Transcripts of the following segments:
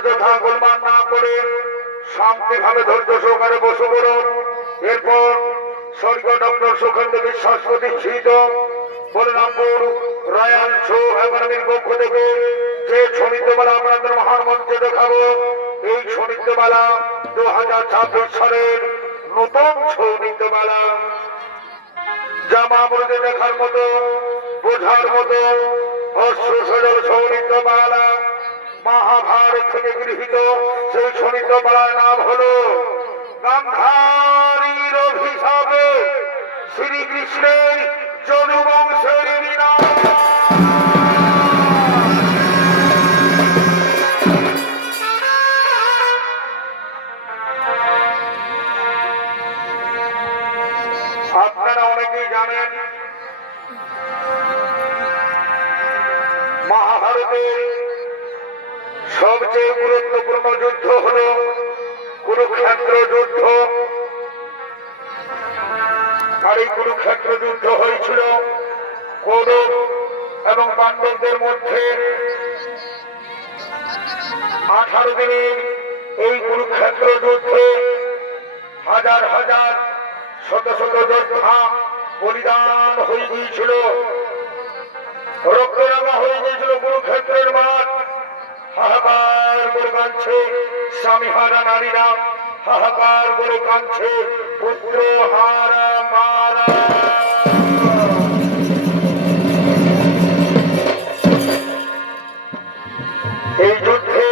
অযথা গোলমাল না করে শান্তিভাবে ধৈর্য সহকারে বসে পড়ুন। এরপর স্বর্গীয় ডক্টর সুখেন্দ্র বিশ্বাস প্রতিষ্ঠিত বলরামপুর রয়্যাল শো একাডেমির পক্ষ থেকে যে ছন্দিতমালা আপনাদের মহান মঞ্চে দেখাবো, এই ছন্দিতমালা 2026 সালের নতুন ছন্দিতমালা, যা মামুরিতে দেখার মতো, বোঝার মতো অশ্রু সজল ছন্দিতমালা। মহাভারত থেকে গৃহীত সেই ছন্দিতমালার নাম হলো গান্ধারীর অভিশাপে শ্রীকৃষ্ণের যদুবংশের বিনাশ। আপনারা অনেকেই জানেন মহাভারতের সবচেয়ে গুরুত্বপূর্ণ যুদ্ধ হল কুরুক্ষেত্র যুদ্ধ। আর এই কুরুক্ষেত্র যুদ্ধ হয়েছিল কৌরব এবং পাণ্ডবদের মধ্যে। 18 দিনের এই কুরুক্ষেত্র যুদ্ধে হাজার হাজার শত শত যোদ্ধা বলিদান হয়ে গিয়েছিল, রক্তরাঙা হয়ে গিয়েছিল কুরুক্ষেত্রের মাঠ। হাহাকার করে কাঁদছে স্বামীহারা নারীরা, হাহাকার করে কাঁদছে পুত্র হারা মারা। এই যুদ্ধে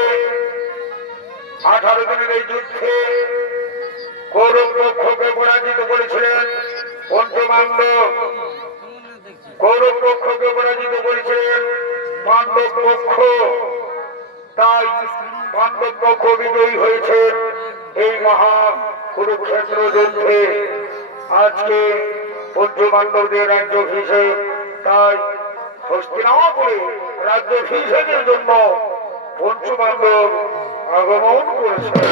18 দিনের এই যুদ্ধে কৌরব পক্ষকে পরাজিত করেছিলেন পঞ্চপাণ্ডব, কৌরব পক্ষকে পরাজিত করেছিলেন পাণ্ডব পক্ষ। তাই পাণ্ডব পক্ষ বিজয়ী হয়েছে এই মহা কুরুক্ষেত্র যুদ্ধে। আজকে পঞ্চপাণ্ডবদের রাজ্যাভিষেক, তাই হস্তিনাপুরে রাজ্যাভিষেকের জন্য পঞ্চপাণ্ডব আগমন করেছে।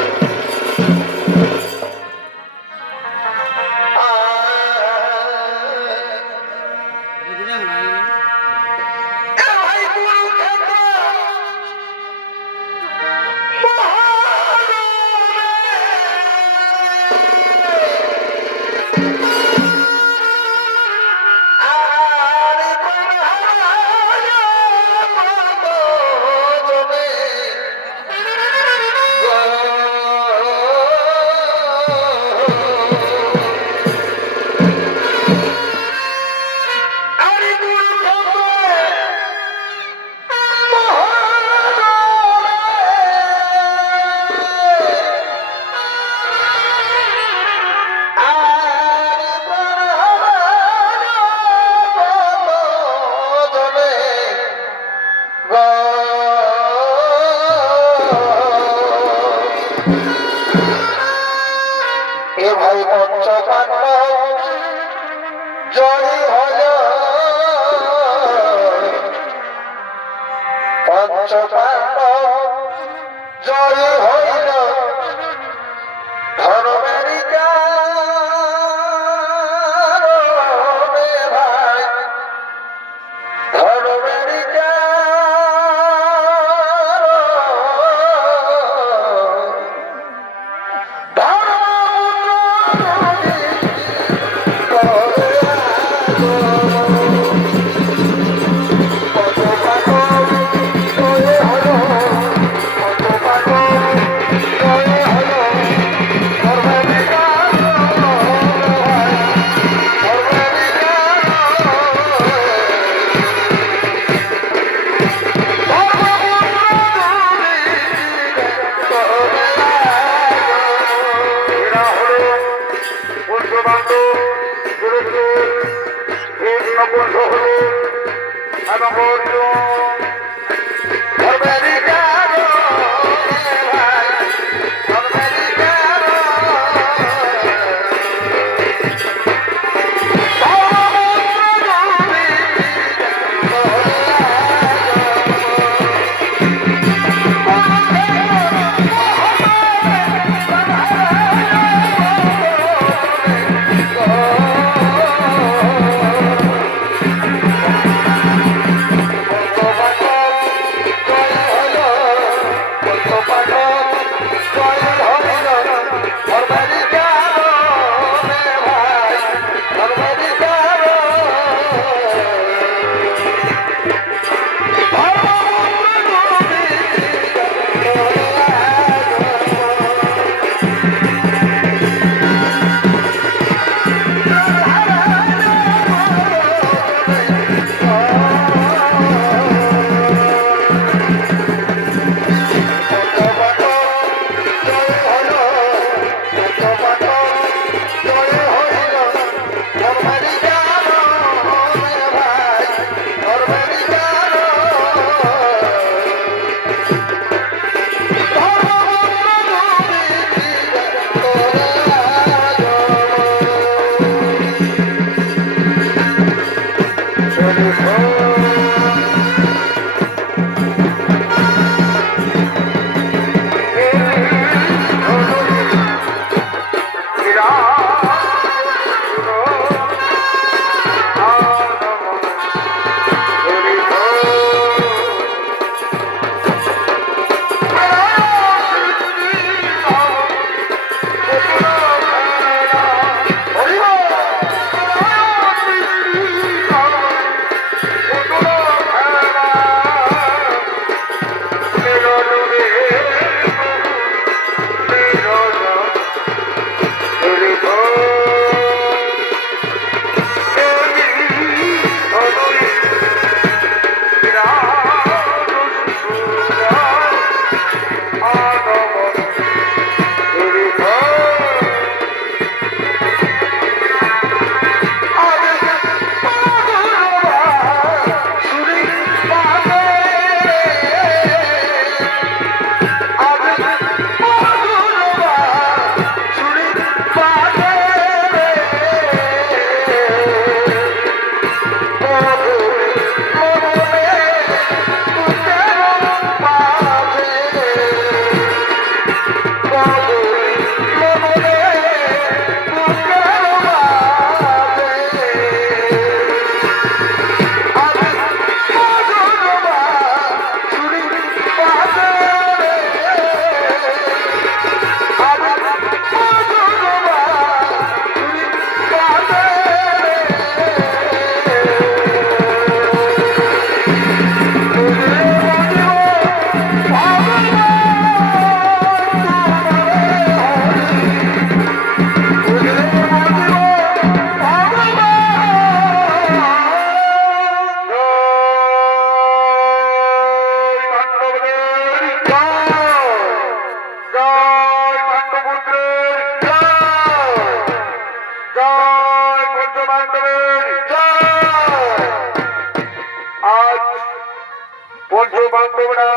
পাণ্ডবরা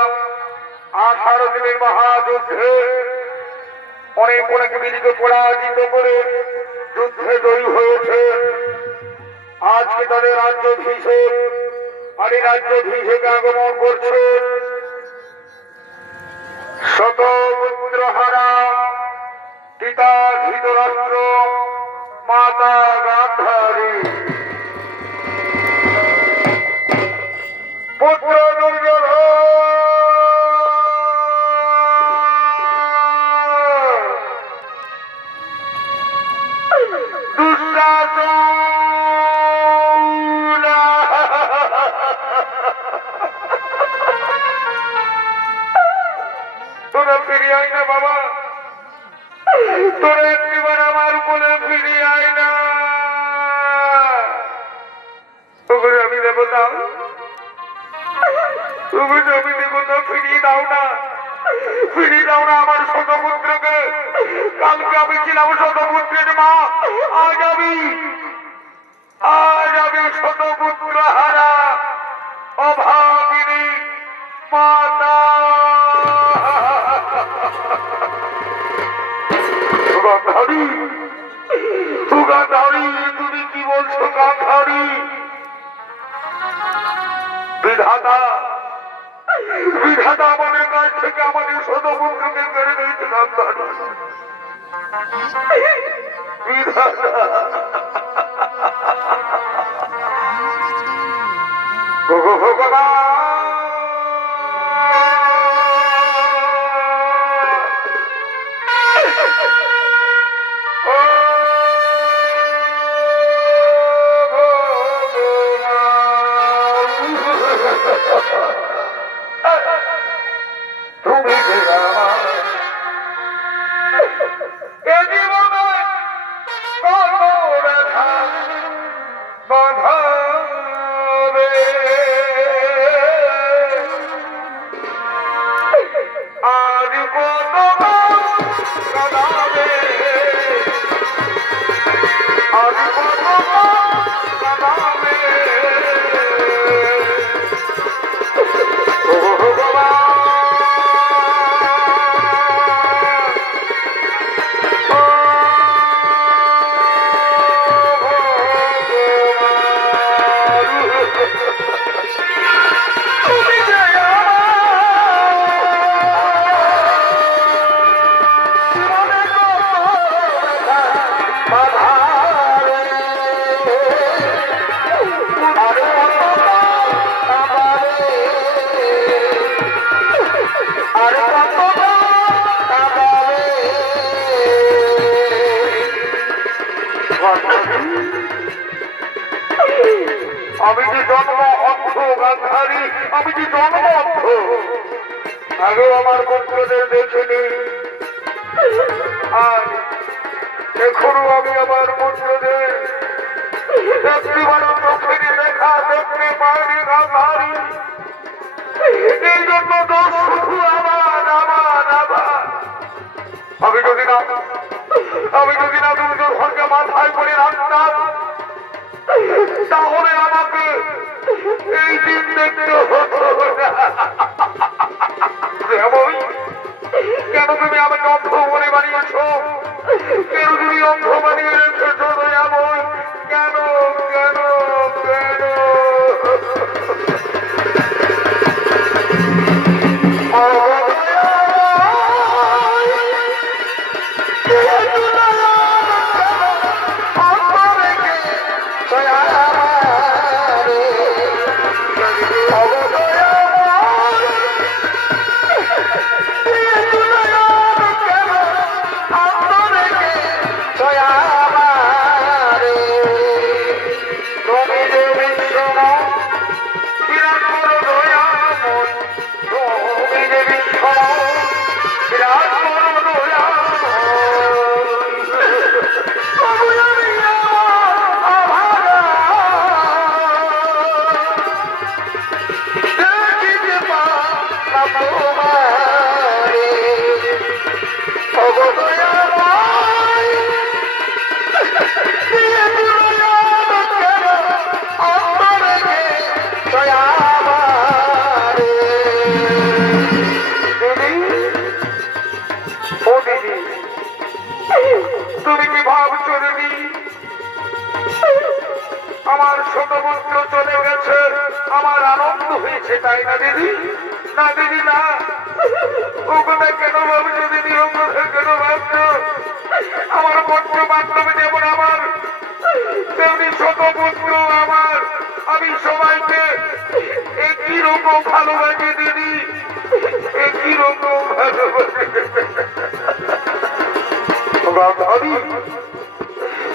18 দিনের মহাযুদ্ধে অনেক অনেক বীরকে পরাজিত করে যুদ্ধে জয়ী হয়েছে। আজকে তাদের রাজ্যাভিষেক, আর এই রাজ্যাভিষেকে আগমন করছে শতপুত্রহারা পিতা ধৃতরাষ্ট্র, মাতা গান্ধারী, পুত্র দুর্যোধন, তোরা ফিরে আয় না বাবা, তোরা একটিবার আমার কোলে ফিরে আয় না। আমি দেবতা, আমি দেবতা, ফিরিয়ে দাও না, ফিরিয়ে দাও না আমার শতপুত্রকে। কালকে আমি ছিলাম শতপুত্রের মা, আজ আমি শতপুত্র হারা অভাগিনী মাতা। গান্ধারী, গান্ধারী, তুমি কি বলছো গান্ধারী? বিধাতা, বিধাতা আমাদের কাছ থেকে আমাদের শতপুত্রকে কেড়ে নিয়েছে গান্ধারী। বিধাতা, ভগবান, তুমি এ জীবনে কত ব্যথা বাঁধাবে, আর কত কাঁদাবে, আর কত কাঁদাবে। আমি যে জন্ম অন্ধ গান্ধারী, আমি যে জন্ম অন্ধ, আগেও আমার পুত্রদের দেখিনি, আর এখনো আমি আমার পুত্রদের একটিবার চোখের দেখা দেখতে পাইনি গান্ধারী। এই জন্য দোষ শুধু আমার আমার আমার। আমি যদি না দুর্যোধনকে মাথায় করে রাখতাম, তাহলে আমাকে এই দিন দেখতে হতো না। কেন তুমি আমাকে অন্ধ বলে বানিয়েছ? কেন তুমি অন্ধ বানিয়ে রেখেছ? কেন কেন কেন? ভাবছো দিদি? আমার ছোট পুত্র চলে গেছে, আমার আনন্দ হয়েছে, তাই না দিদি? না দিদি না, ও কথা কেন ভাবছো দিদি? ও কথা কেন ভাবছো? আমার বন্ধু বান্ধব যেমন আমার, তেমনি ছোট পুত্র আমার। আমি সবাইকে একই রকম ভালোবাসি দিদি, একই রকম ভালোবাসি। গান্ধারী,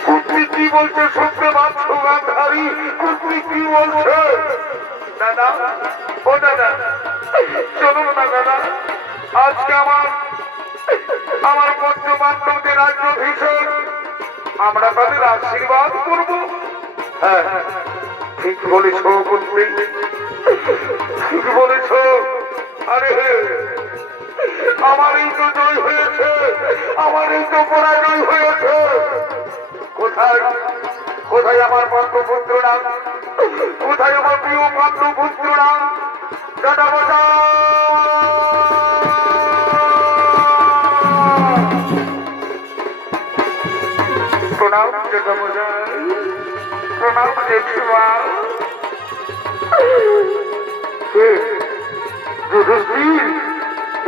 কুর্তি কি বলছে শুনতে পাচ্ছ? গান্ধারী, কুর্তি কি বলছে? দাদা, ও দাদা, চলুন না দাদা, আজকে আমার বন্ধু বান্ধবদের রাজ্য ভীষণ, আমরা তাদের আশীর্বাদ করব। হ্যাঁ, ঠিক বলেছ কুর্তি, ঠিক বলেছ। আরে আমারই তো জয় হয়েছে, আমারই তো পরাজয় হয়েছে। কোথায় কোথায় আমার পাণ্ডপুত্ররা? কোথায় আমার প্রিয় পাণ্ডপুত্ররা? দাদা বাজা, প্রণাম দাদা বাজা, প্রণাম জেঠিমা। যুধিষ্ঠির,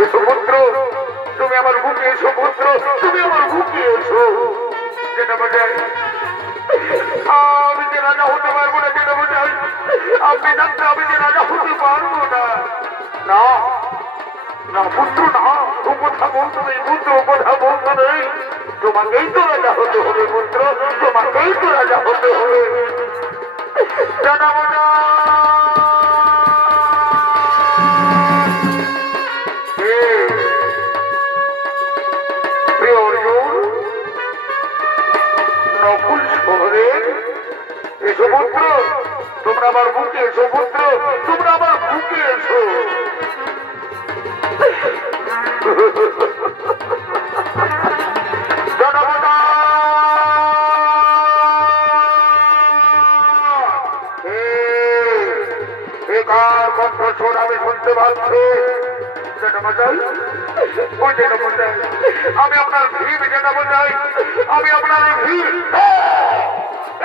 এসো পুত্র, তুমি আমার বুকে এসো পুত্র, তুমি আমার বুকে এসো। যেটা বোঝাই আমি যে রাজা হতে পারবো না, যেটা বোঝাই আপনি থাকতে আমি যে রাজা হতে পারবো না। না না পুত্র না, ও কথা বলতো নেই পুত্র, ও কথা বলতো নেই। তোমাকেই তো রাজা হতে হবে পুত্র, তোমাকেই তো রাজা হতে হবে। যেটা বোঝা নকুল শহরের এসো পুত্র, তোমরা আমার বুকে এসো পুত্র, তোমরা আমার বুকে এসো। একার কণ্ঠস্বর আমি শুনতে পাচ্ছি। আমি আপনার ভিড় যেটা বোঝাই, আমি আপনার ভিড়।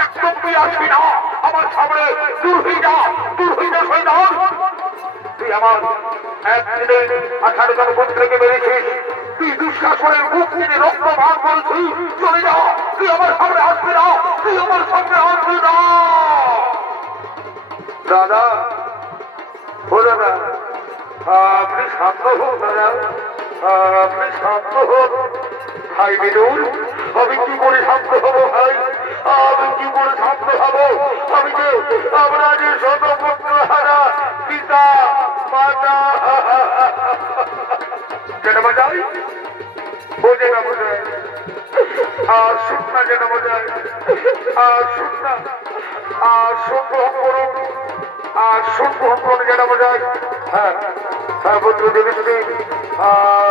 একদম তুই আসবি না আমার সামনে, দূর হয়ে যা, দূর হয়ে যা শয়তান। তুই আমার একদিনে 18 জন পুত্রকে মেরেছিস, তুই দুঃশাসনের বুক থেকে রক্ত ভাগ করেছিস। চলে যা, তুই আমার সামনে আসবি না, তুই আমার সামনে আসবি না। দাদা, ও দাদা, আপনি শান্ত হোক দাদা, আপনি শান্ত হোক। ভাই বিদুর, আমি কি করে শান্ত হব ভাই? আমি কি করে শান্ত হব? আমি যে আমরা যে শতপুত্র হারা পিতা মাতা, যেটা বোঝাই বোঝে না, বোঝায় আর শুন না, যেটা বোঝায় আর শুন না, আর সংগ্রহ করুন, আর সংগ্রহ করুন, যেটা বোঝায়। হ্যাঁ হ্যাঁ পুত্র যুধিষ্ঠির,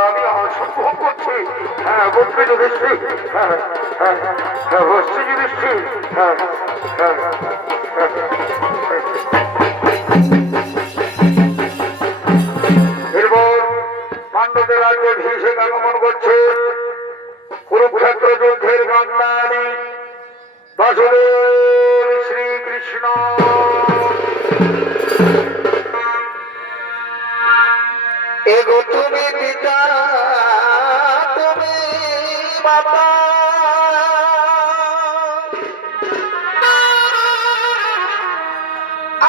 আমি সংগ্রহ করছি। হ্যাঁ পুত্র যুধিষ্ঠির, হ্যাঁ হ্যাঁ হ্যাঁ বসছি যুধিষ্ঠির। হ্যাঁ হ্যাঁ এরপর পাণ্ডবদের রাজ্য ভীষণ আগমন করছে। কুরুক্ষেত্র যুদ্ধের বাংলানি বাসুদেব শ্রীকৃষ্ণ। এগো তুমি পিতা, তুমি মাতা,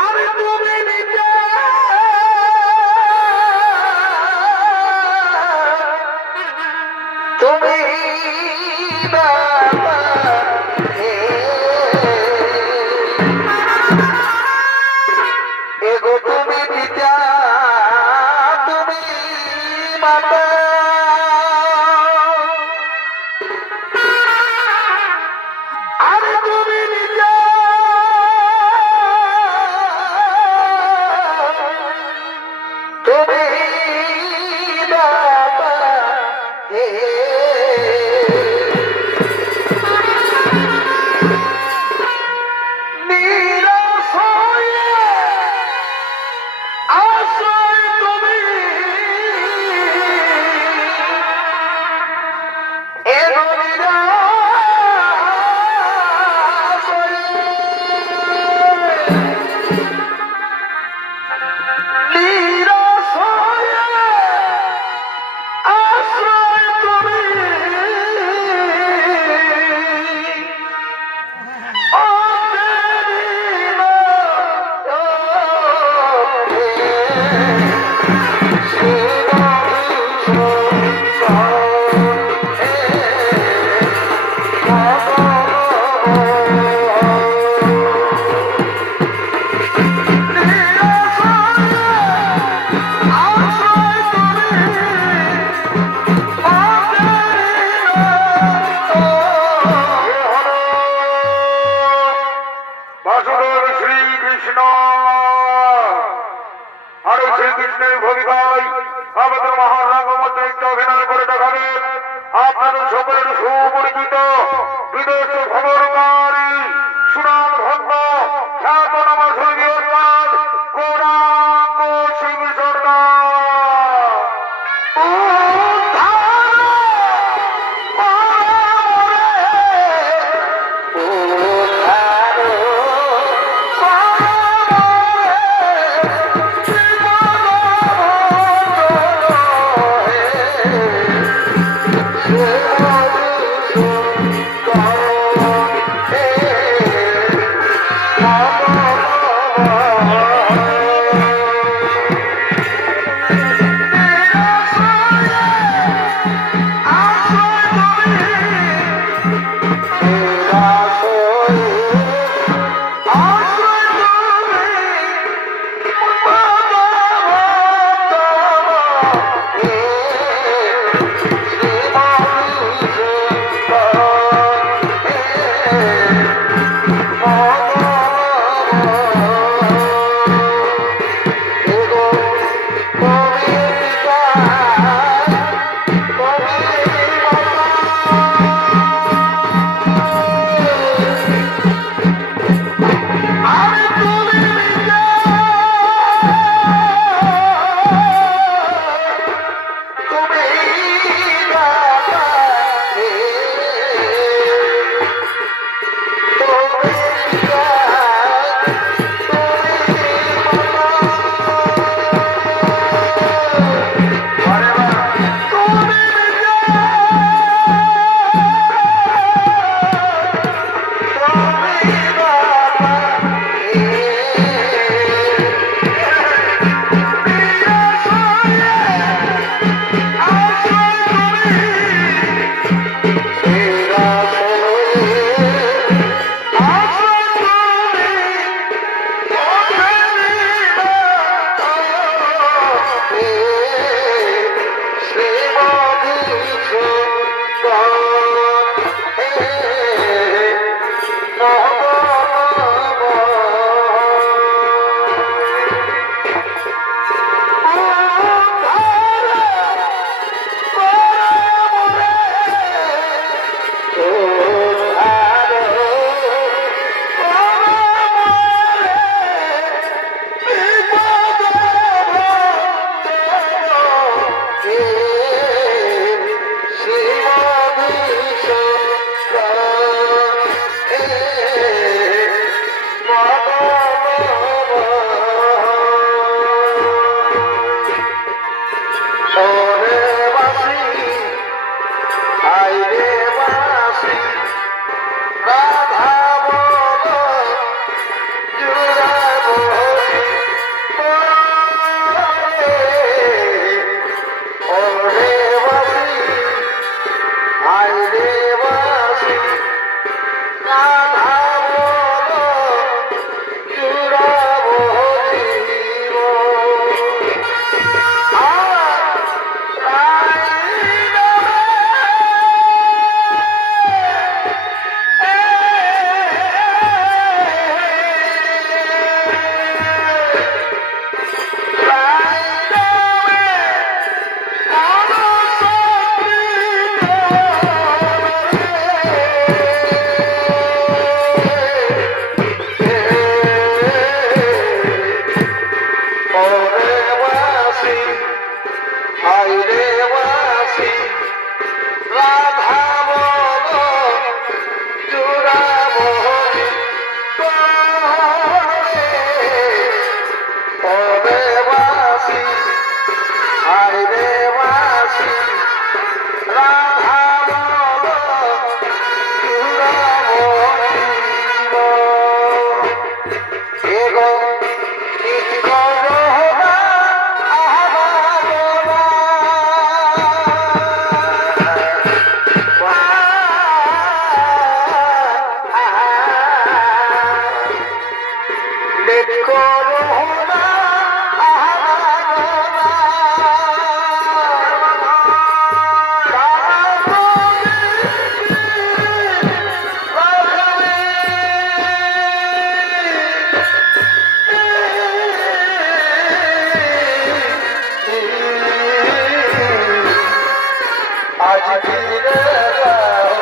আর তুমি নিজে তুমি বাবা। এগো তুমি পিতা, তুমি মাতা, আর তুমি নিজে তুমি বাবা। বিদেশ ভ্রমণকারী সুনামধন্য খ্যাতনামা স্বর্গীয় রাজ গৌরাঙ্গ সিং সরকার। আজ ফিরে যাও,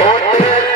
Oh,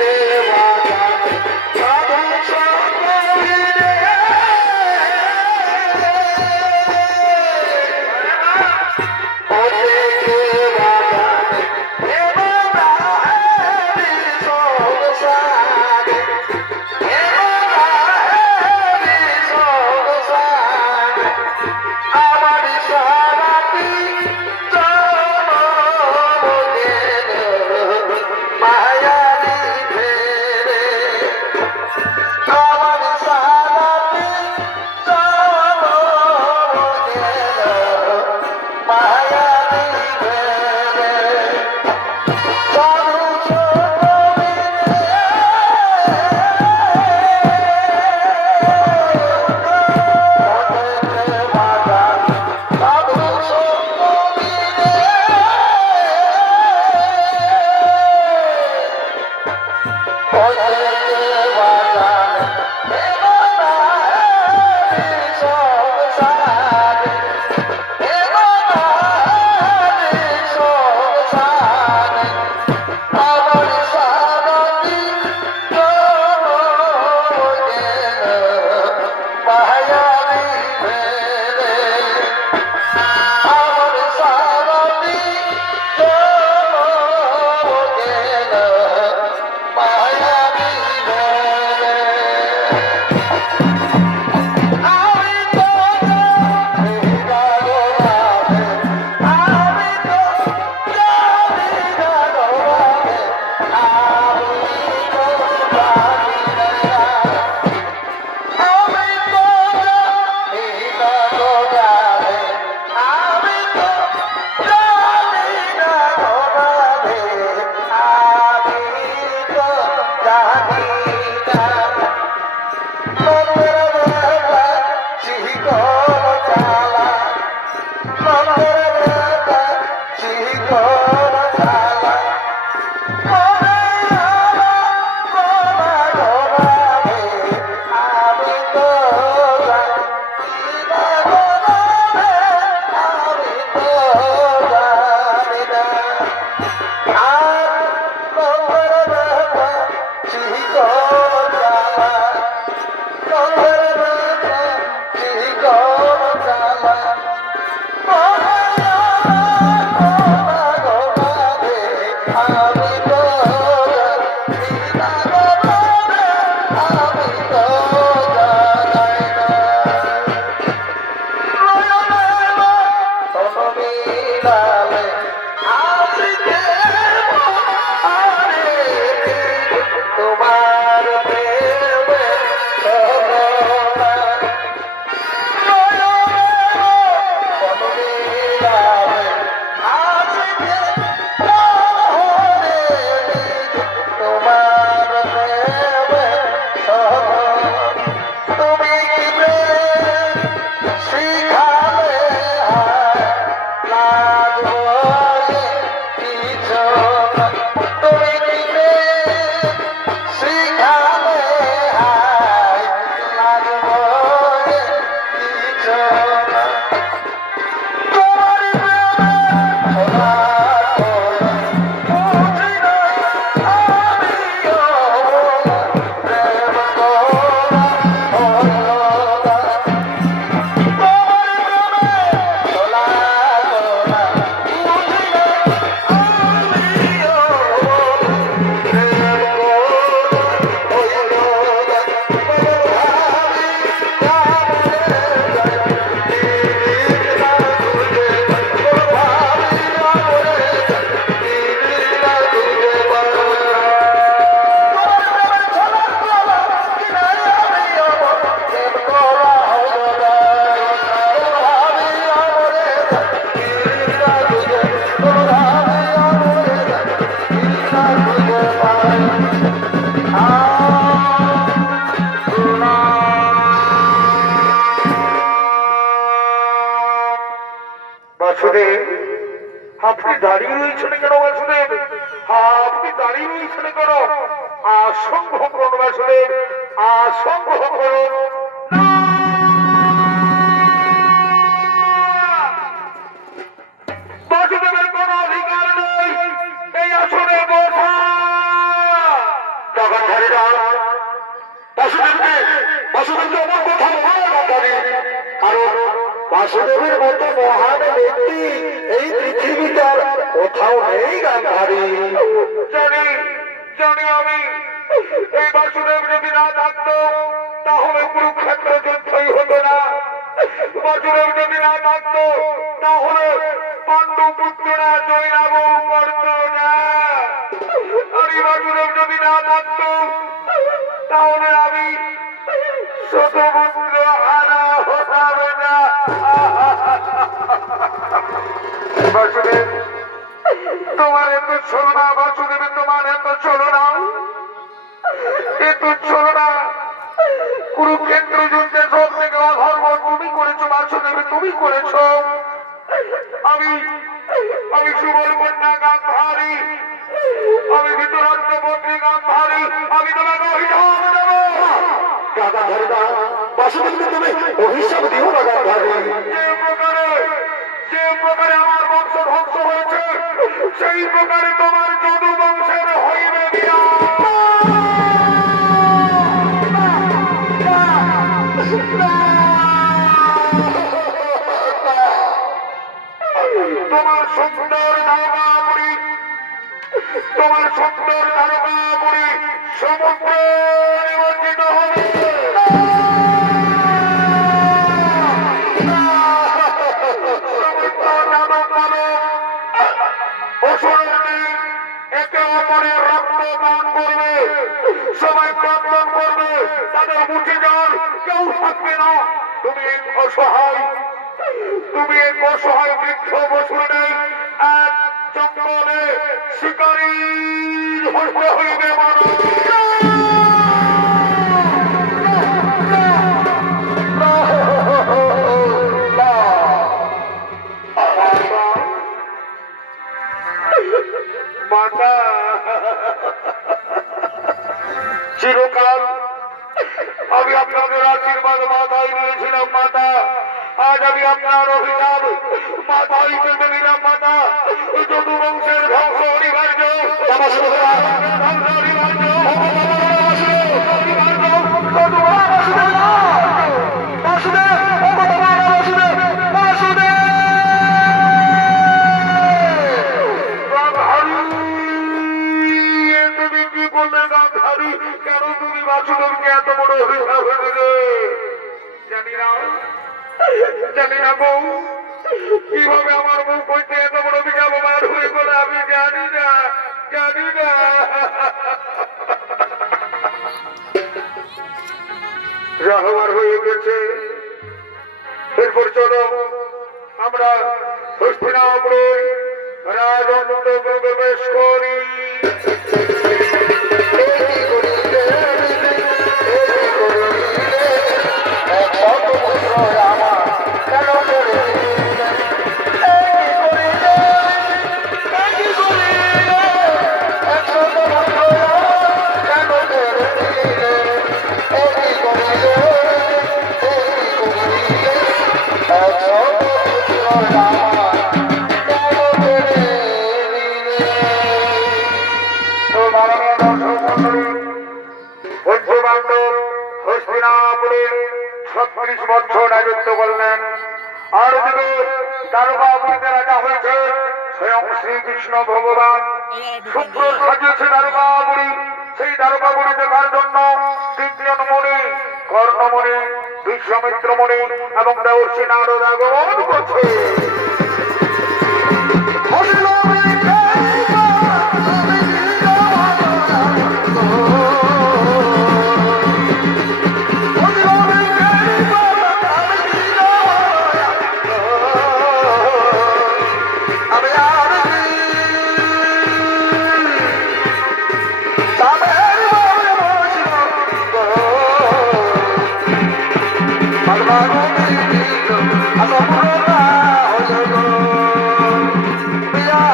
অসংখ্য প্রণবাসনের অসংখ্য করুন। বাসুদেবের কোন অধিকার নেই এই আসনে বসা। বাসুদেবকে আমার কোথাও কারণ বাসুদেবের মতো মহান ব্যক্তি এই পৃথিবীতে কোথাও নেই গান্ধারী। জানি জানি আমি এই বাসুদেব যদি না থাকতো তাহলে কুরুক্ষেত্র যুদ্ধই হতো না। বাসুদেব যদি না থাকতো তাহলে পাণ্ডু পুত্ররা জয়লাভ করত না। আর এই বাসুদেব যদি না থাকতো তাহলে আমি শতপুত্র হারা হতাম না। বাসুদেব তোমার এত ছিল না, বাসুদেব তোমার এত ছিল না, এত ছিল না। কুরুক্ষেত্র যুদ্ধে সব থেকে অধর্ম তুমি করেছো বাসুদেব, তুমি করেছো। আমি আমি সুবল কন্যা গান্ধারী, আমি ধৃতরাষ্ট্রপতি গান্ধারী, আমি তোমাকে অভিশাপ দেবো। বাসুদেবকে তুমি অভিশাপ দিও না গান্ধারী। যে প্রকারে আমার বংশ ধ্বংস হয়েছে সেই প্রকারে তোমার যদু বংশের হইবে তোমার সুন্দর দারোগাপুরী, তোমার সুন্দর দারোগাপুরী সমুদ্র নিমজ্জিত হবে। একে অপরের রক্ত পান করবে, সবাই ক্রন্দন করবে, তাদের মুখে জল কেউ থাকবে না। তুমি এক অসহায়, তুমি এক অসহায় বৃক্ষ বসে নেই এক জঙ্গলে শিকারী ধরতে হইবে মানো। মাতা চিরকাল আমি আপনাদের আশীর্বাদ মাথায় নিয়েছিলাম মাতা, আজ আমি আপনার অভিশাপ মাথায় পেতে দিলাম মাতা। যদু বংশের ধ্বংস অনিবার্য, ধ্বংস অনিবার্য, কেন তুমি বাসুদেবকে এত বড় অভিশাপ দিলে? জানি না, জানি না বউ, কিভাবে আমার মুখ হইতে এত বড় অভিশাপ বার হয়ে গেল আমি জানি না, জানি না। রাহবার হয়ে গেছে, এরপর চলো আমরা হস্তিনাপুরে রাজন্ত্র প্রবেশ করি। হস্তিনাপুরে 36 বছর রাজত্ব করলেন। আর দিকে দারোগাপুরীতে রাজা হয়েছে স্বয়ং শ্রীকৃষ্ণ ভগবান। শুক্র সাজিয়েছে দারোগাপুরী, সেই দারোগাপুরী দেখার জন্য 3 জন মুনি, কর্ণমুনি, বিশ্বামিত্র মুনি এবং দেবর্ষি নারদ আগমন করছে। Hasta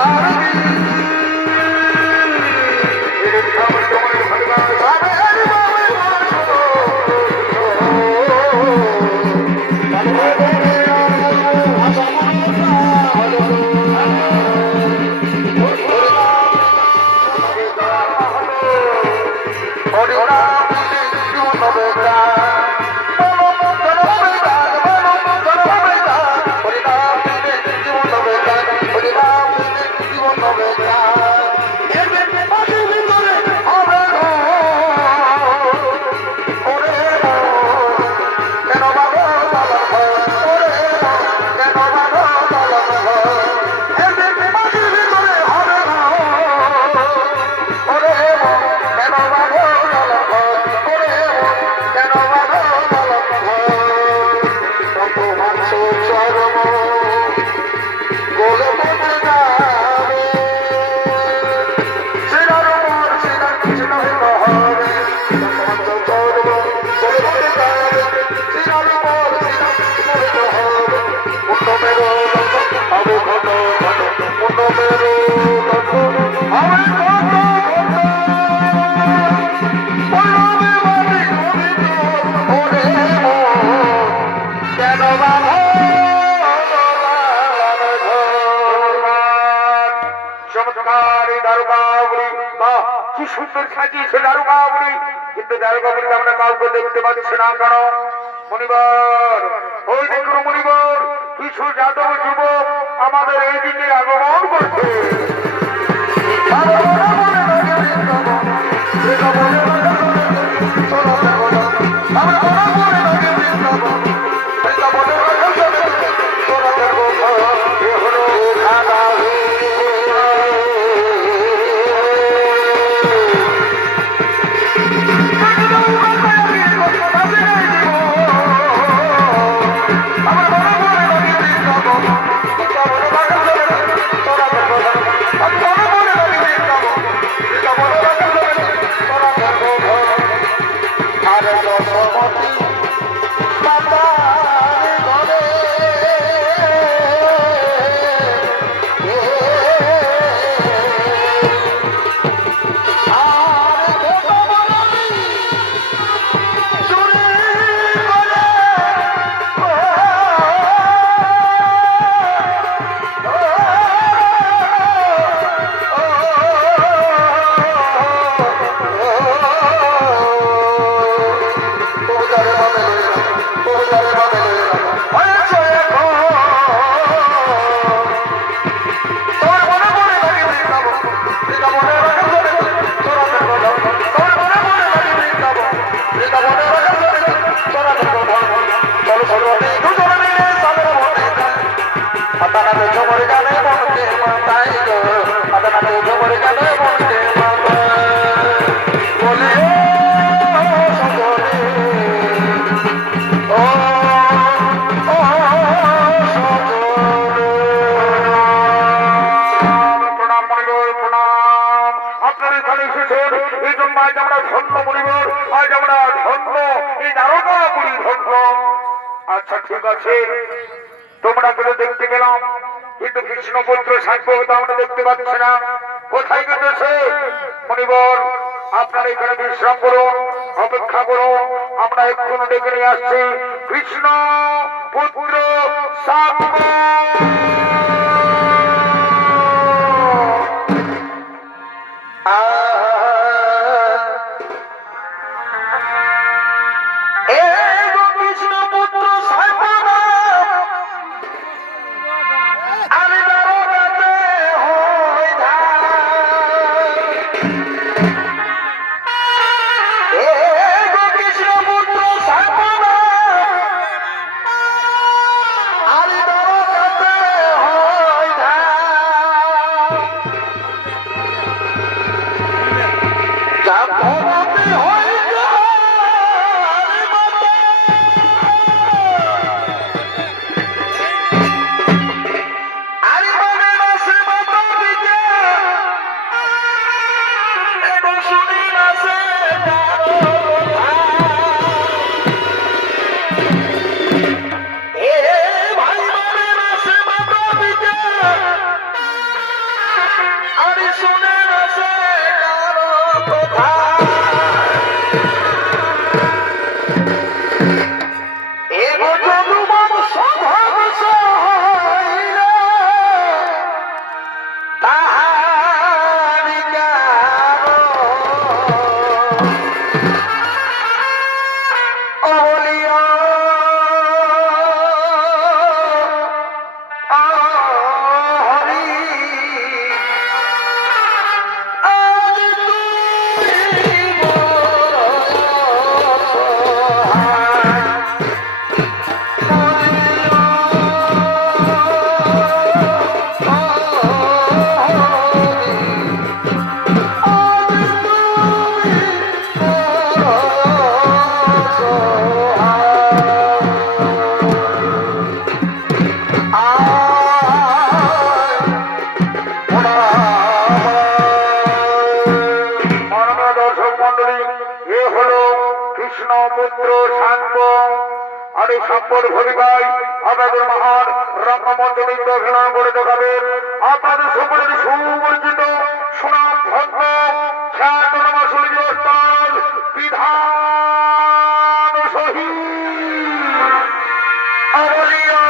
কি সুন্দর সাজিয়েছে দারোগা বুড়ি, কিন্তু দারোগা বুড়ি আমরা কাউকে দেখতে পাচ্ছি না কেন? মনিবার, ওই দেখুন মনিবার, কিছু যাদব যুবক আমাদের এইদিকে আগমন করছে। আচ্ছা ঠিক আছে, তোমরা গুলো দেখতে গেলাম, কিন্তু কৃষ্ণপুত্র সাংখ্য আমরা দেখতে পাচ্ছি না, কোথায় গেছে? মনিবর, আপনারা এখানে বিশ্রাম করুন, অপেক্ষা করুন, আমরা এক্ষুনি ডেকে নিয়ে আসছি কৃষ্ণ পুত্র সাংখ্য। হলো কৃষ্ণ পুত্র শান্ত। আর এই সম্পদ ভূমিকায় আপনাদের মহান রঙ্গমঞ্চ নৃত্য অভিনয় করে দেখাবেন আপনাদের সকলের সুপরিচিত সুনাম ধন্য খ্যাতনামা সুরীয় ওস্তাদ বিধান শহীদ আউলিয়া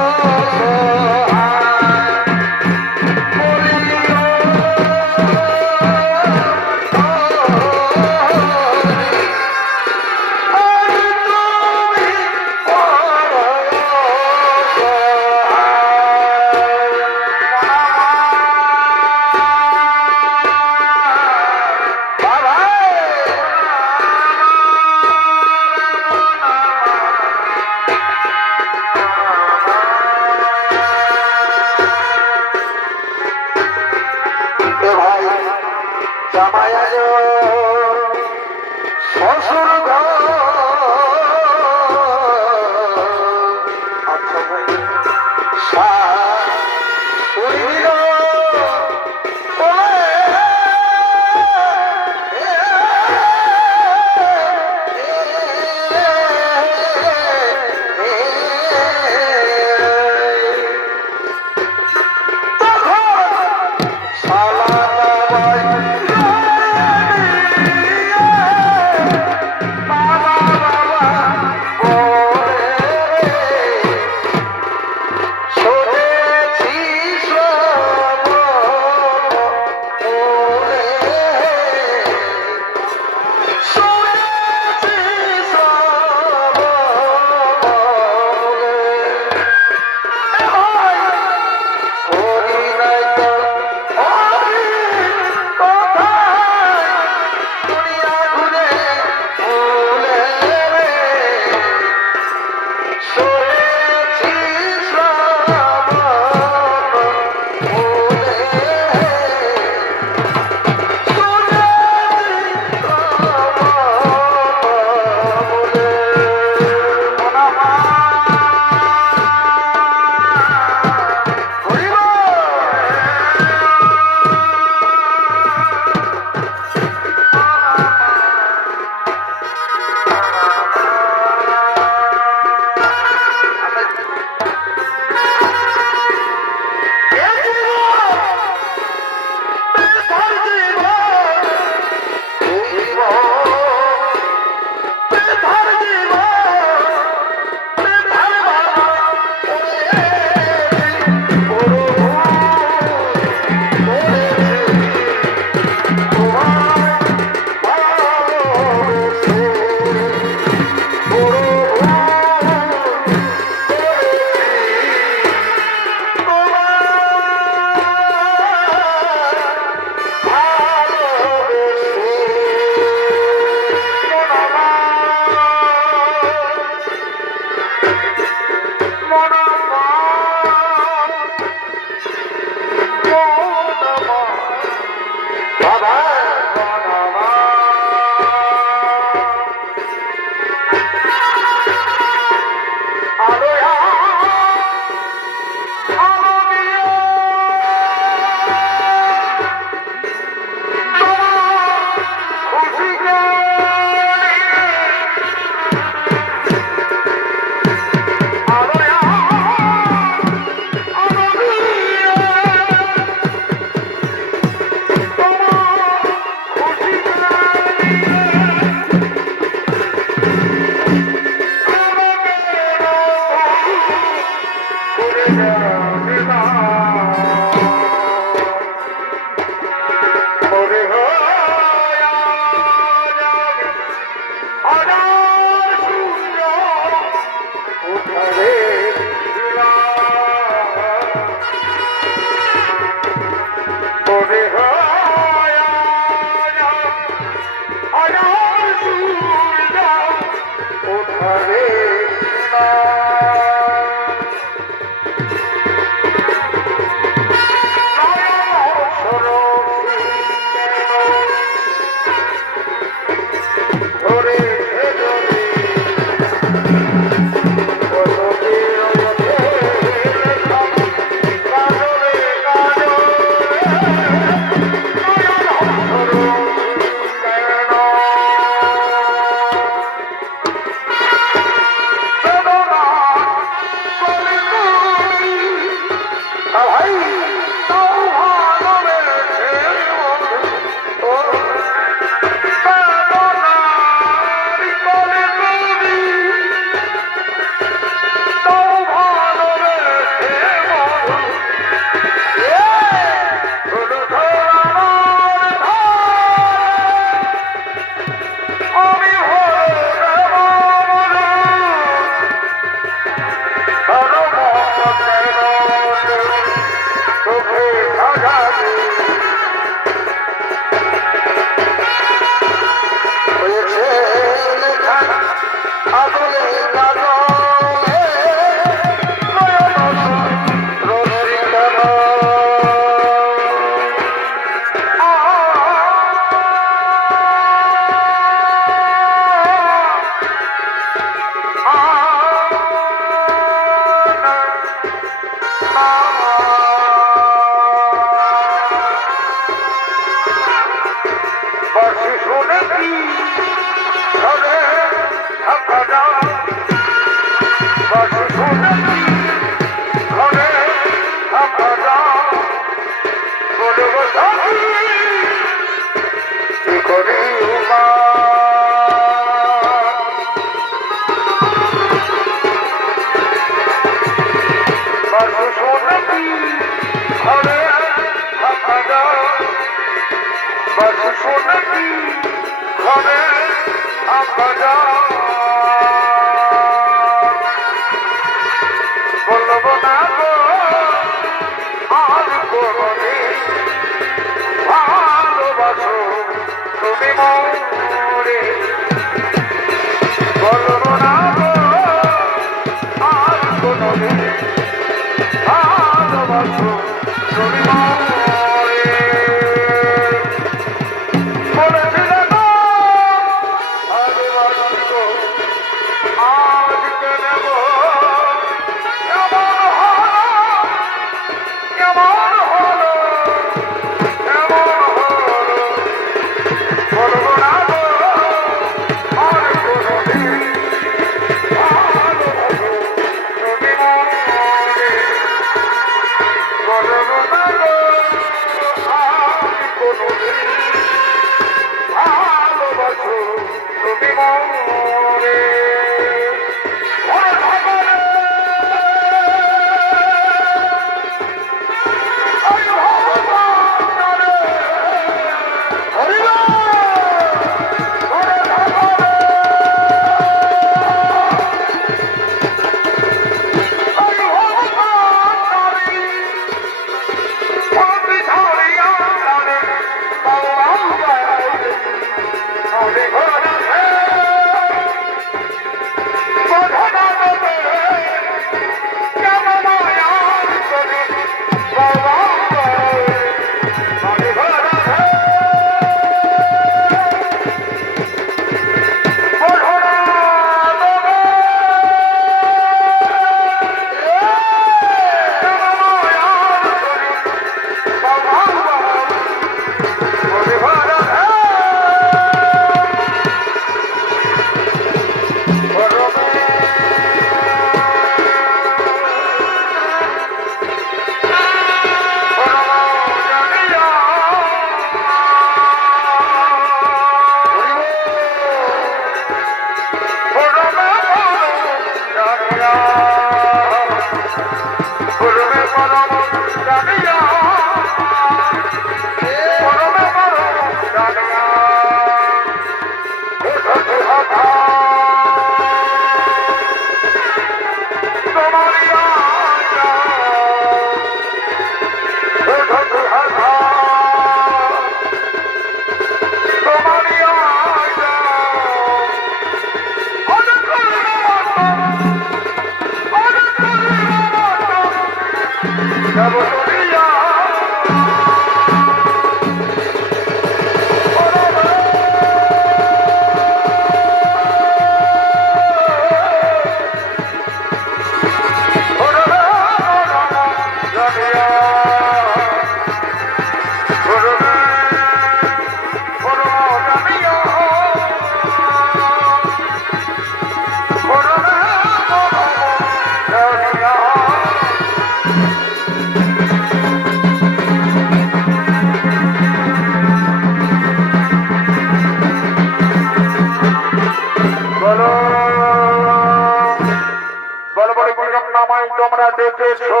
তোমরা দেখেছো,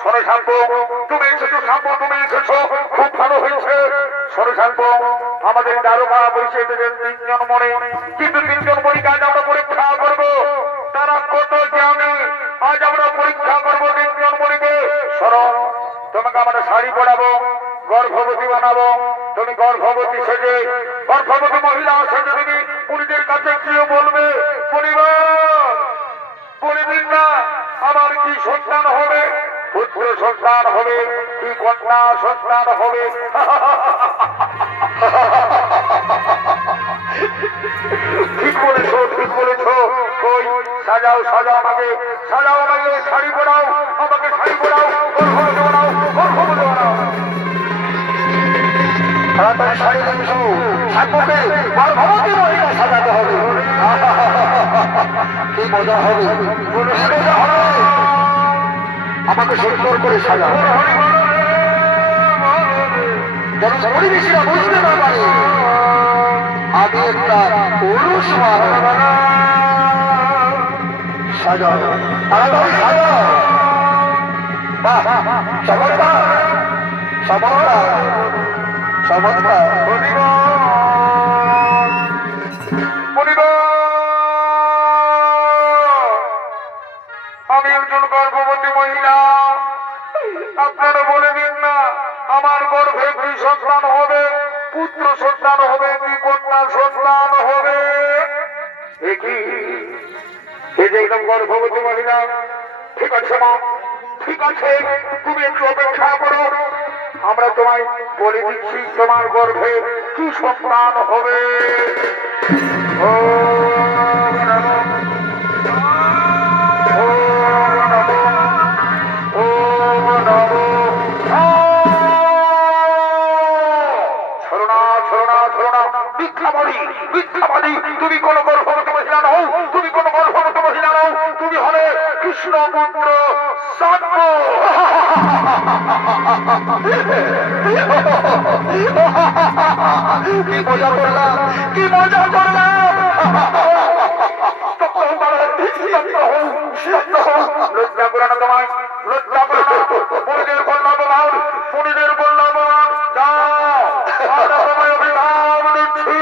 শোনো শান্ত, তুমি এসেছো শান্ত, তুমি এসেছো, খুব ভালো হয়েছে। শোনো শান্ত, আমাদের দারোগা বসে দেবেন 3 জন মনে, কিন্তু 3 জন মরিকে আজ আমরা পরীক্ষা করবো, তারা কত জানে। আজ আমরা পরীক্ষা করবো 3 জন মরিকে। শোনো, তোমাকে আমরা শাড়ি পরাবো, গর্ভবতী বানাবো। তুমি গর্ভবতী সেজে, গর্ভবতী মহিলা সেজে তুমি পুরীদের কাছে গিয়ে বলবে, পরিবার বলিদিন না আমার কি সন্তান হবে, পুত্র সন্তান হবে কি কন্যা সন্তান হবে। ঠিক বলেছো, ঠিক বলেছো। কই সাজাও, সাজাও আমাকে, সাজাও আমাকে, শাড়ি পরাও আমাকে, শাড়ি পরাও, গর্ভবতী বানাও, গর্ভবতী বানাও। তাড়াতাড়ি শাড়ি নিয়ে এসো, ঠাকুরকে গর্ভবতী মহিলা সাজাতে হবে। কি মজা হবে, কি মজা হবে। আমাকে সুন্দর করে সাজা, যেন পরিবেশীরা বুঝতে না পারে আমি একটা পুরুষ মানুষ। সাজা, তাড়াতাড়ি সাজা। বাহ, চমৎকার চমৎকার চমৎকার। আমি একজন গর্ভবতী মহিলা, আপনারা বলে দিন না আমার গর্ভে কি সন্তান হবে, পুত্র সন্তান হবে কি কন্যা সন্তান হবে। দেখি এই যে একদম গর্ভবতী মহিলা, ঠিক আছে মা, ঠিক আছে, তুমি একটু অপেক্ষা করো, আমরা তোমায় বলে দিচ্ছি তোমার গর্ভে কি সন্তান হবে। ও তুমি কোন গর্ভবতী মহিলা নও, তুমি কোন গর্ভবতী মহিলা নও, তুমি হলে কৃষ্ণ পুত্র সাম্য। কি মজা করলাম, কি মজা করলাম। লজ্জা করে না তোমায়, লজ্জা করে না। মুনিদের কন্যা বলার, মুনিদের কন্যা বলার, যাও আমরা তোমায় অভিভাব দিচ্ছি।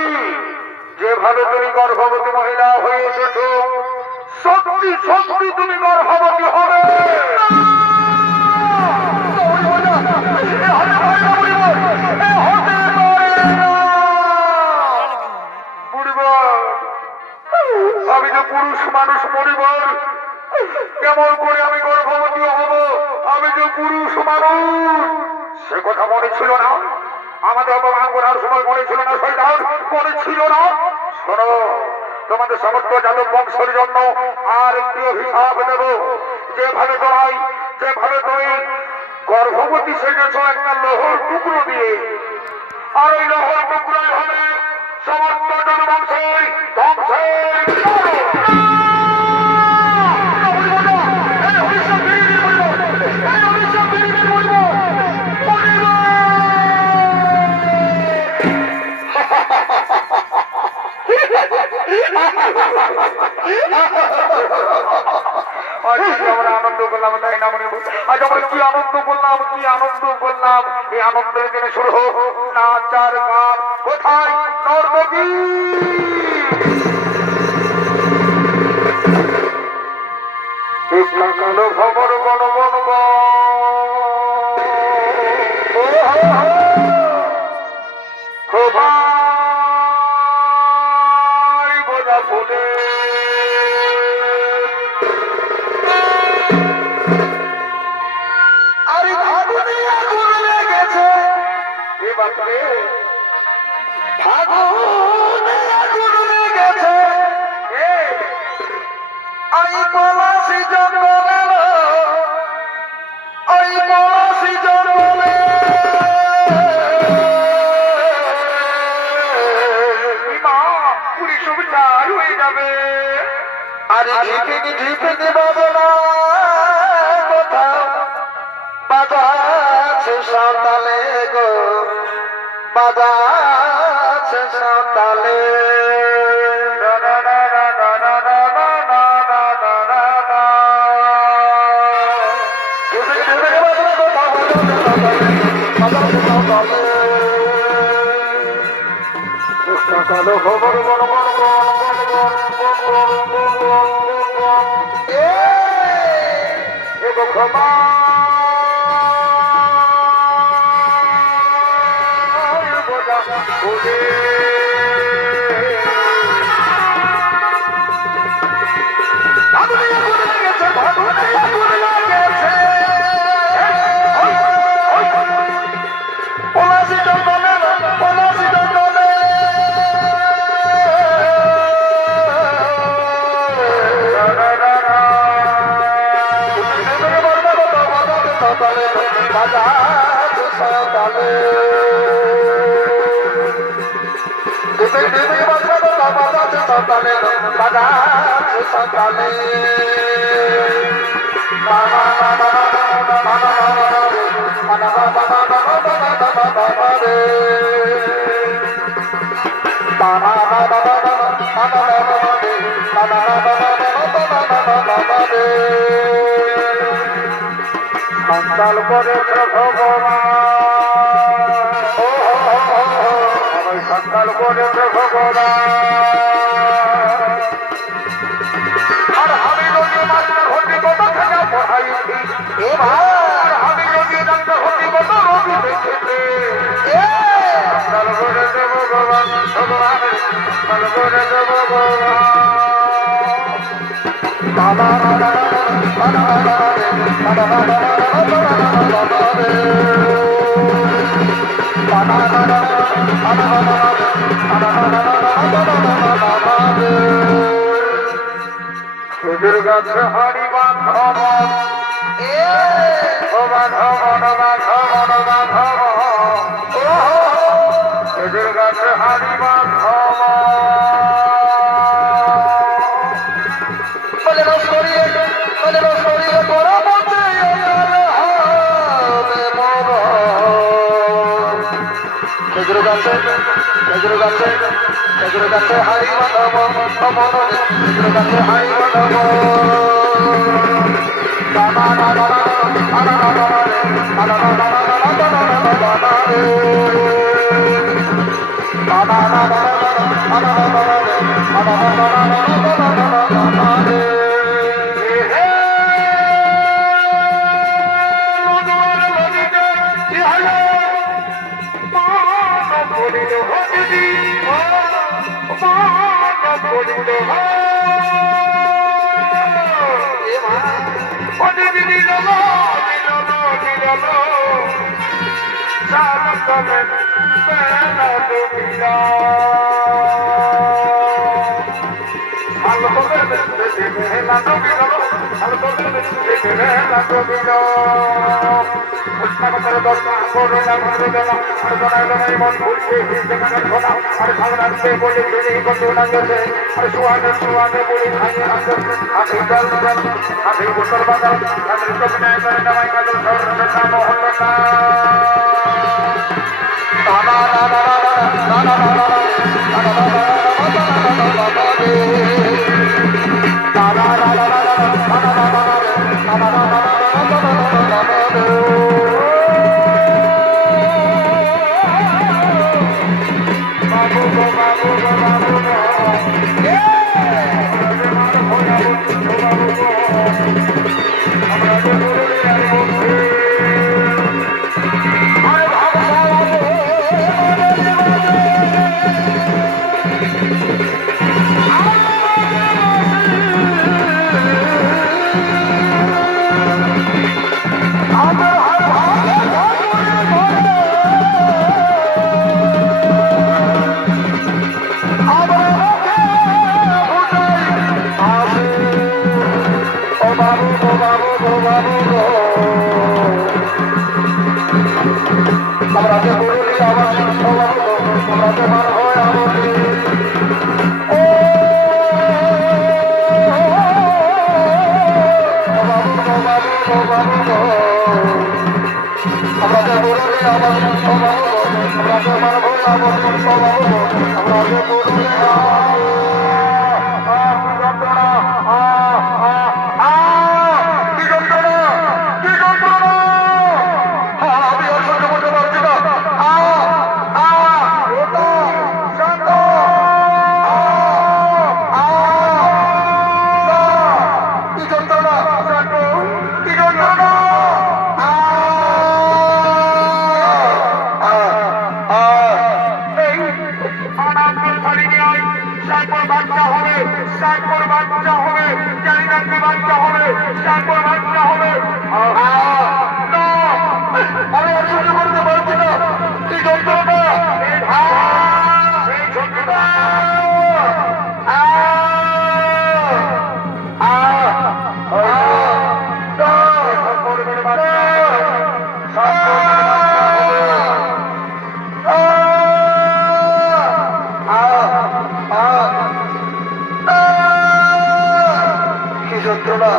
যেভাবে তুমি গর্ভবতী মহিলা হয়ে এসেছ, সত্যি সত্যি তুমি গর্ভবতী হবে। আমি যে পুরুষ মানুষ মরিব, কেমন করে আমি গর্ভবতী হব? আমি যে পুরুষ মানুষ, সে কথা মনে ছিল না। আমাদের অপমান করার সময় মনে ছিল না, শয়তান মনে ছিল না। শোনো, তোমাদের সমস্ত যাদব বংশের জন্য আর একটি অভিশাপ দেব। যেভাবে তুমি গর্ভবতী সেজেছ একটা লোহর টুকরো দিয়ে, আর ওই লোহর টুকরোই হবে সমস্ত জনবংশের ধ্বংসের। আমরা আনন্দ করলাম, তাই না? আজ আমরা কি আনন্দ করলাম, কি আনন্দ করলাম। এই আনন্দের দিনে শুরু হোক নাচার গান। কোথায় নর্তকী? কালো খবর বন বন বোঝা ফুলে ঝিপিনি বাজনা কোথাও বাজাচ্ছে সাঁওতালে গো, বাজাচ্ছে সাঁওতালে। কালো খবর বন বন বন ক্ষমা ডিবিক ডিবিক বাজানো বাজাচ্ছে সন্তানে বাজাচ্ছে সন্তানে সন্তান করেছে ভগবান, সন্তান করেছে ভগবান। আর আমি যদি মাস্টার হতে কত থেকে পড়াইছি, এবার আমি যদি ডাক্তার হতে কত রোগী দেখেছি। সন্তান করেছে ভগবান, ভগবান সন্তান করেছে ভগবান। খেজুর গাছে হাড়ি বাঁধব, খেজুর গাছে হাড়ি বাঁধব। খেজুর গাছে খেজুর গাছে খেজুর গাছে হাড়ি বাঁধাবো খেজুর গাছে হাড়ি বাঁধাবো না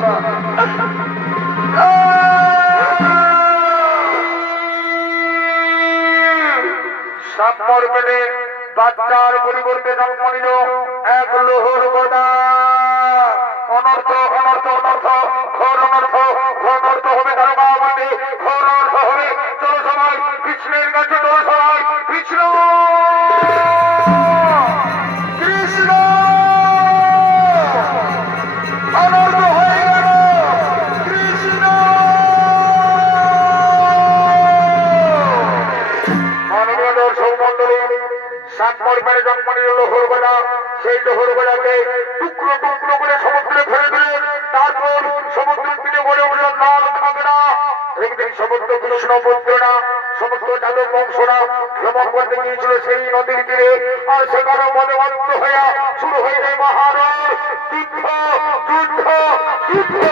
সাম্যর পেটে বাচ্চার পরিবর্তে জন্ম নিল এক লোহর গদা। অনর্থ অনর্থ অনর্থ ঘোর অনর্থ ঘোর অনর্থ হবে দারোগা বলতে ঘোর অনর্থ হবে। চলো সবাই কৃষ্ণের কাছে, চলো সবাই কৃষ্ণ কৃষ্ণ। অনর্থ হয়ে গেল কৃষ্ণ। মাননীয় দর্শক মন্ডলী, সাতমর মেরে জন্ম নিল লোহর গদা। সেই লোহর গদাকে টুকরো টুকরো করে সমুদ্রে ফেলে দিলেন। তারপর সমুদ্রের তীরে গড়ে উঠল লাল খাগড়া। একদিন সমস্ত কৃষ্ণ পুত্ররা, সমস্ত যাদব বংশরা ভ্রমণ করতে গিয়েছিল সেই নদীর তীরে। আর সেখানে মদমত্ত হইয়া শুরু হয়ে যায় মহারণ, যুদ্ধ যুদ্ধ যুদ্ধ।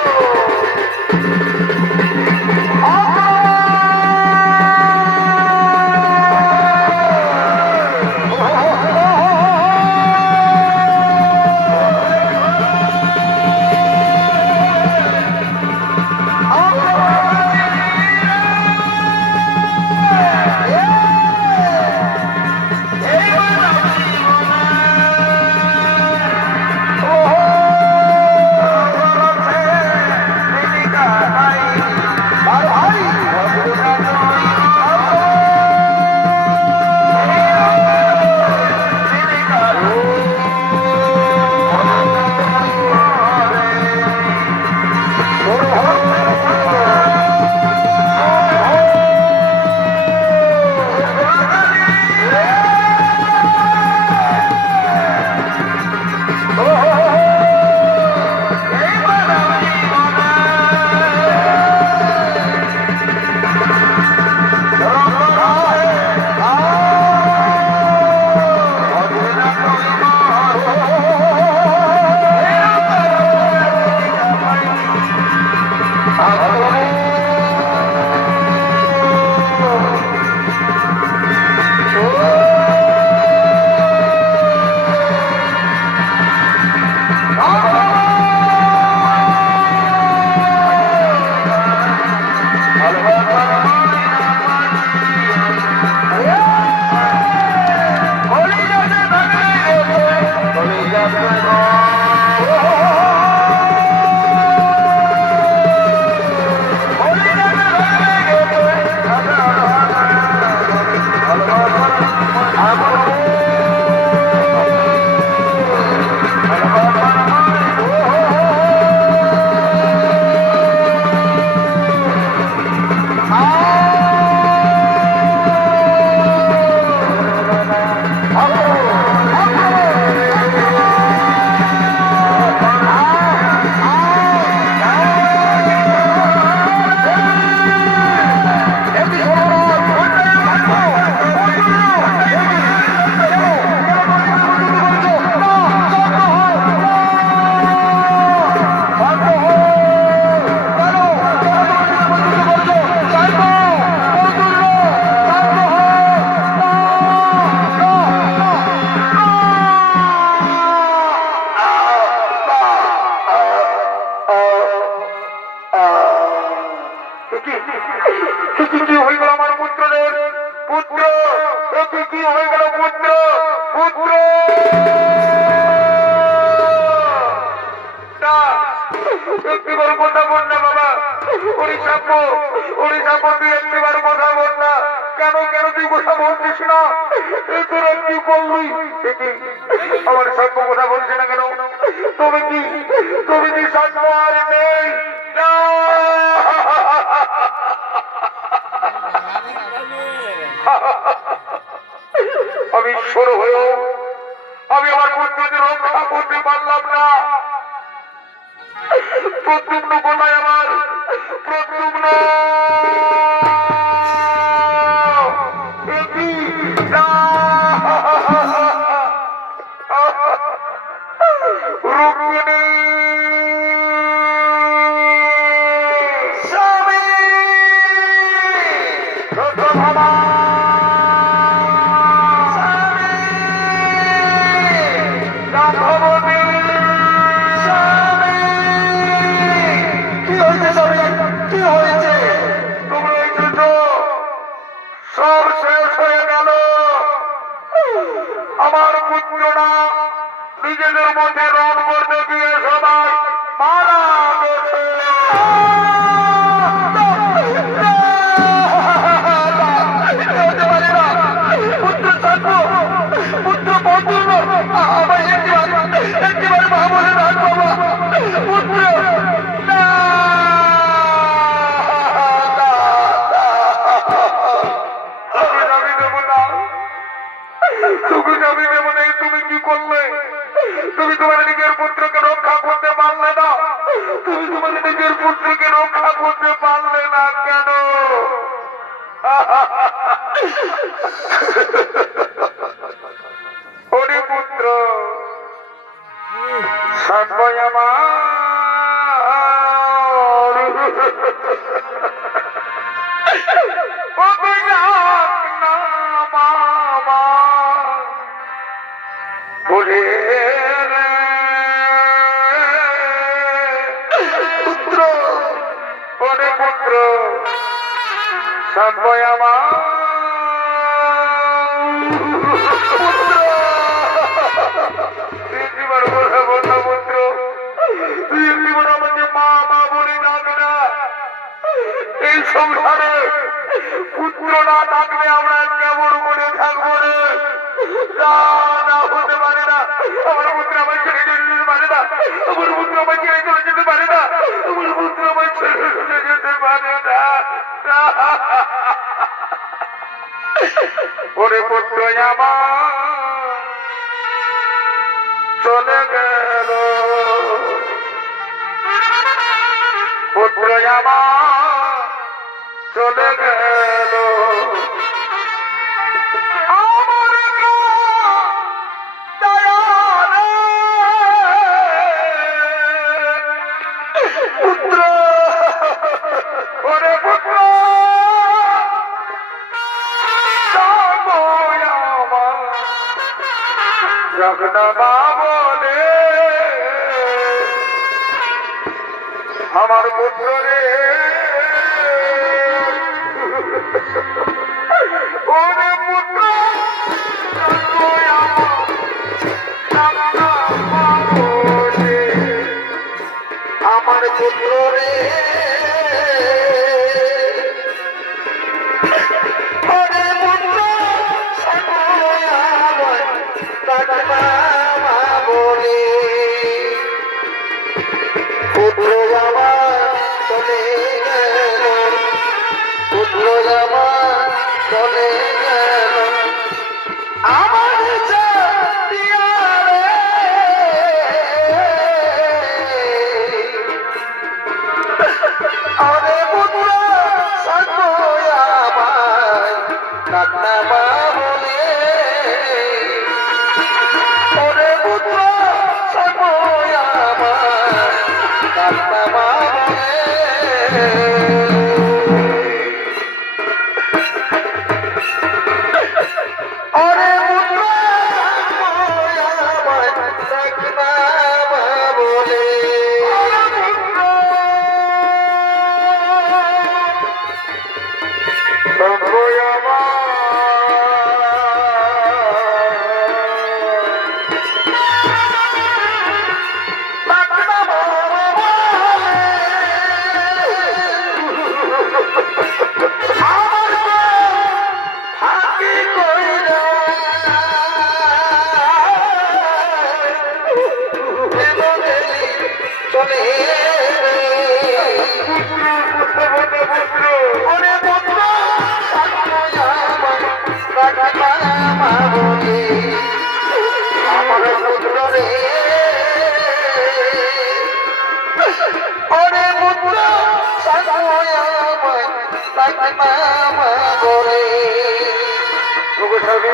কি হয়ে গেল আমার পুত্রদের? পুত্র কি হয়ে গেল? পুত্র পুত্র একটিবার কথা বল না বাবা। ওড়িশাপ তুই একটিবার কথা বল না। কেন কেন তুই কথা বলছিস না? তোরা কি বললি? আমার সাপ্য কথা বলছে না কেন? তবে কি সাপ্য আর নেই? আমি ঈশ্বর হয়েও আমি আমার পুত্রদের রক্ষা করতে পারলাম না। প্রদ্যুম্ন কোথায় আমার? প্রদ্যুম্ন রুক্মিণী স্বামী ভাবা স্বামী পুত্ররা নিজেদের মধ্যে রণ করতে গিয়ে সবাই মারা গেছে। পুত্র থাকবো, পুত্র বন্ধু আমার একবার মা বলে ডাক বাবা, পুত্র তুমি কি করলে? তুমি তোমার নিজের পুত্রকে রক্ষা করতে পারলে না। তুমি তোমার নিজের পুত্রকে রক্ষা করতে পারলে না কেন? ওরে পুত্র সন্ময় আমার, ও তুই ডাক না বাবা বলে রে পুত্র। ওরে পুত্র সন্ময় আমার, এই সংসারে পুত্র না থাকলে আমরা কেমন করে থাকবো রে? না হতে পারে না। আমার পুত্র আমার ছেড়ে যেতে পারে না। আমার পুত্র আমার ছেড়ে চলে যেতে পারে না। আমার পুত্র আমার ছেড়ে চলে যেতে পারে না। ওরে পুত্র আমার চলে গেল, পুত্র আমার চলে গেল। আমার দয়ালে পুত্র, ওরে পুত্র জগদমা বলে আমার পুত্র রে, ওরে পুত্র আমার পুত্র রে, ওরে পুত্র বলে পুত্র আমার চলে গেল, পুত্র আমার চলে গেল। আমার আরে পুত্র সন্ময় আমার কান্না মা বলে, ওরে পুত্র সন্ময় আমার কান্না মা বলে। ওরে পুত্র সন্ময় আমার কান্না মা বলে। সন্ময় আমার চলে ওরে পুত্র সন্ময় আমার কান্না মা বলে, আমার পুত্র রে, ওরে পুত্র সন্ময় আমার কান্না মা বলে। ওগো স্বামী,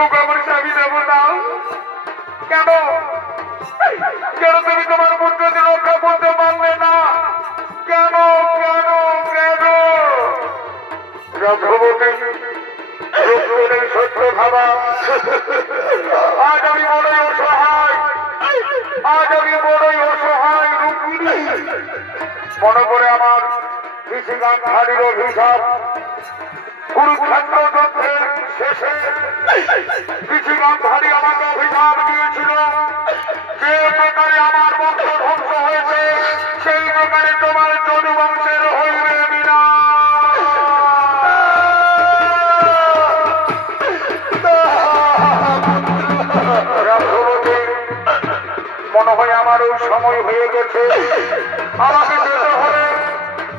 ওগো আমার স্বামী দেবতা, কেন কেন তুমি তোমার পুত্রকে রক্ষা করতে পারলে না? কেন কেন কেন? গর্ভবতী রূপগুণের সত্য ভাবা, আজ আমি বড়ই অসহায়, আজ আমি বড়ই অসহায় রূপিণী। মনে করে আমার কৃষিকান্তারির অভিশাপ, কুরুক্ষেত্র যুদ্ধের শেষে কিছু গান্ধারী আমাকে অভিশাপ দিয়েছিল, যে প্রকারে আমার বংশ ধ্বংস হয়েছে সেই প্রকারে তোমার যদু বংশের হইবে বিনাশ। মনে হয় আমার ওই সময় হয়ে গেছে, আমাকে যেতে হবে,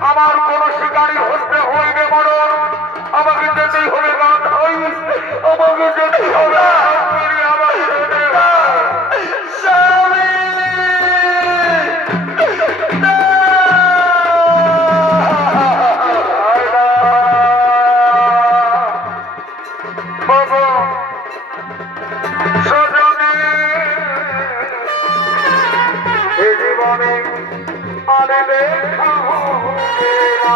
আমার কোন শিকারী হতে হইবে মরণ, আমাকে যেতেই হবে গান্ধারী, আমাকে যেতেই হবে। আমাকে যেতে জীবনে আনে দেখা হবে না,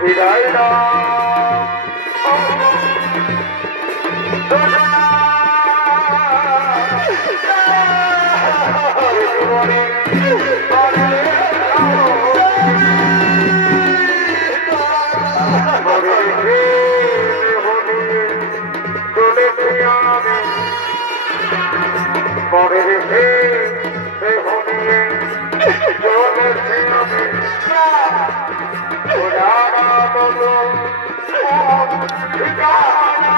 বিদায় না জীবনে আনে দেখা হবে চলেছি আমি পরে রেখে হনিয়ে চলেছি আমি ওরা বলো ঠিকানা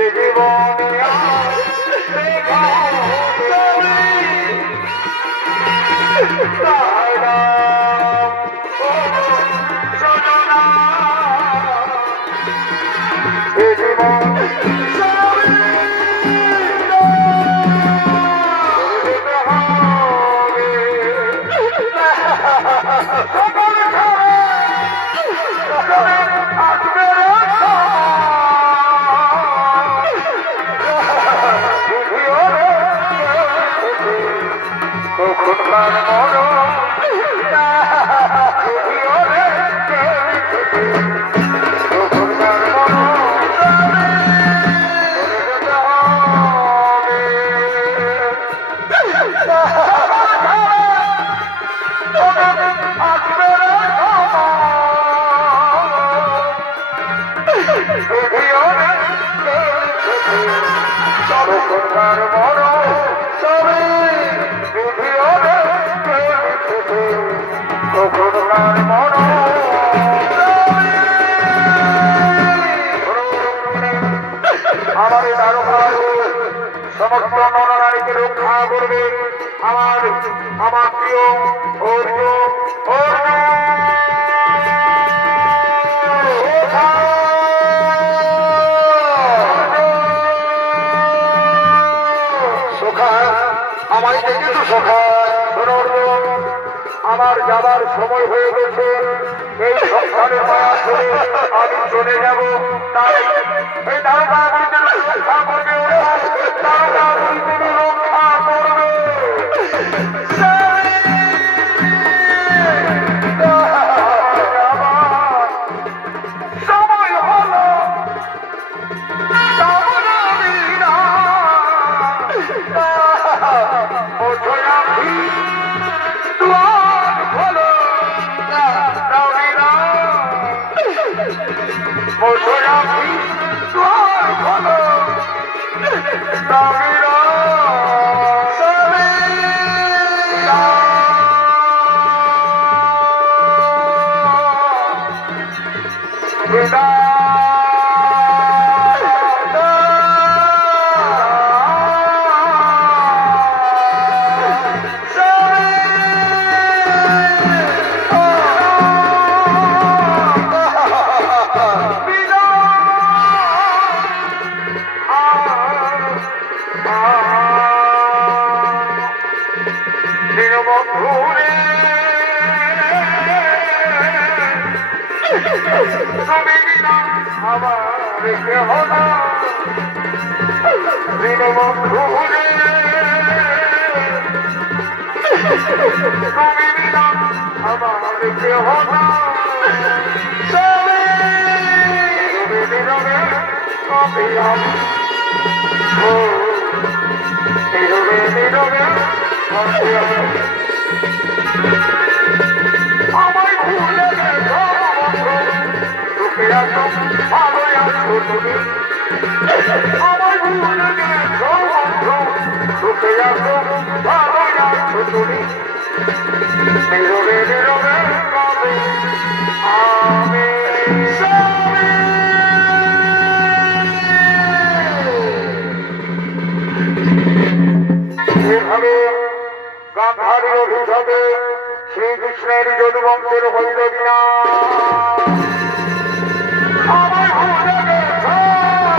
এ জীবনে দেখা হবে তাই না চলো না এ জীবন আমার সমস্ত নরনারীকে রক্ষা করবে আমার আমার প্রিয় অর্জুন। আমায় দেখেছো সখা? আমার যাবার সময় হয়ে গেছে, এই সংসারের মায়া ছেড়ে আমি চলে যাব। তাই এই দারোগা বুড়িদের রক্ষা করবে, দারোগা বুড়িদের রক্ষা করবে। সময় হলো আমায় আছো ভালো আছো তুমি আমার ভুলে গেছো বন্ধু সুখে আছো ভালো আছো তুমি নীরবে নীরবে কবে আমি এভাবে গান্ধারীর অভিশাপে শ্রীকৃষ্ণের যদুবংশের হইল বিনাশ।